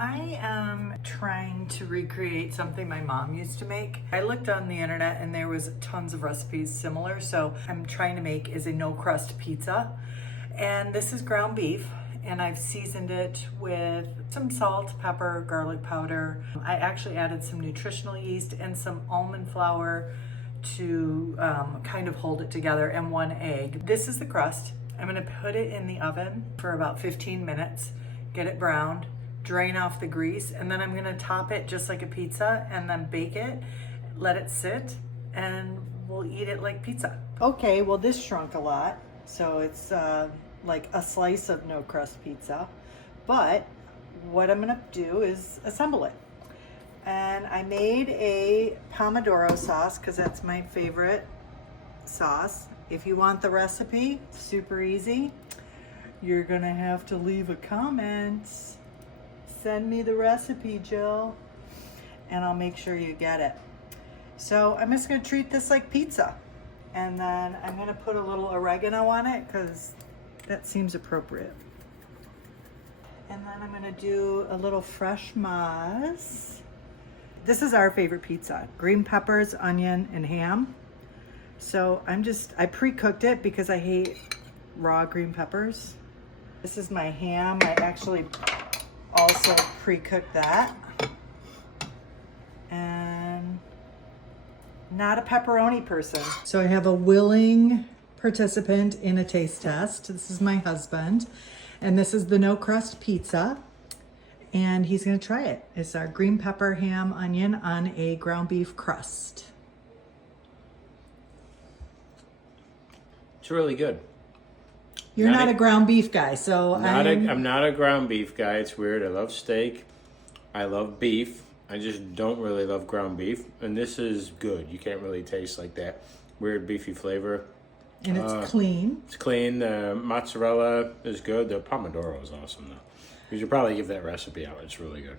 I am trying to recreate something my mom used to make. I looked on the internet and there was tons of recipes similar, so I'm trying to make is a no crust pizza. And this is ground beef, and I've seasoned it with some salt, pepper, garlic powder. I actually added some nutritional yeast and some almond flour to kind of hold it together, and 1 egg. This is the crust. I'm gonna put it in the oven for about 15 minutes, get it browned, drain off the grease, and then I'm gonna top it just like a pizza and then bake it, let it sit, and we'll eat it like pizza. Okay, well this shrunk a lot, so it's like a slice of no crust pizza, but what I'm gonna do is assemble it. And I made a Pomodoro sauce because that's my favorite sauce. If you want the recipe, super easy. You're gonna have to leave a comment. Send me the recipe, Jill, and I'll make sure you get it. So I'm just gonna treat this like pizza. And then I'm gonna put a little oregano on it because that seems appropriate. And then I'm gonna do a little fresh mozz. This is our favorite pizza, green peppers, onion, and ham. So I pre-cooked it because I hate raw green peppers. This is my ham. I actually also pre-cooked that. And not a pepperoni person. So I have a willing participant in a taste test. This is my husband, and this is the no crust pizza. And he's gonna try it. It's our green pepper, ham, onion on a ground beef crust. It's really good. You're not a ground beef guy, so I'm not a ground beef guy. It's weird. I love steak. I love beef. I just don't really love ground beef. And this is good. You can't really taste like that weird beefy flavor. And it's clean. It's clean. The mozzarella is good. The Pomodoro is awesome though. You should probably give that recipe out. It's really good.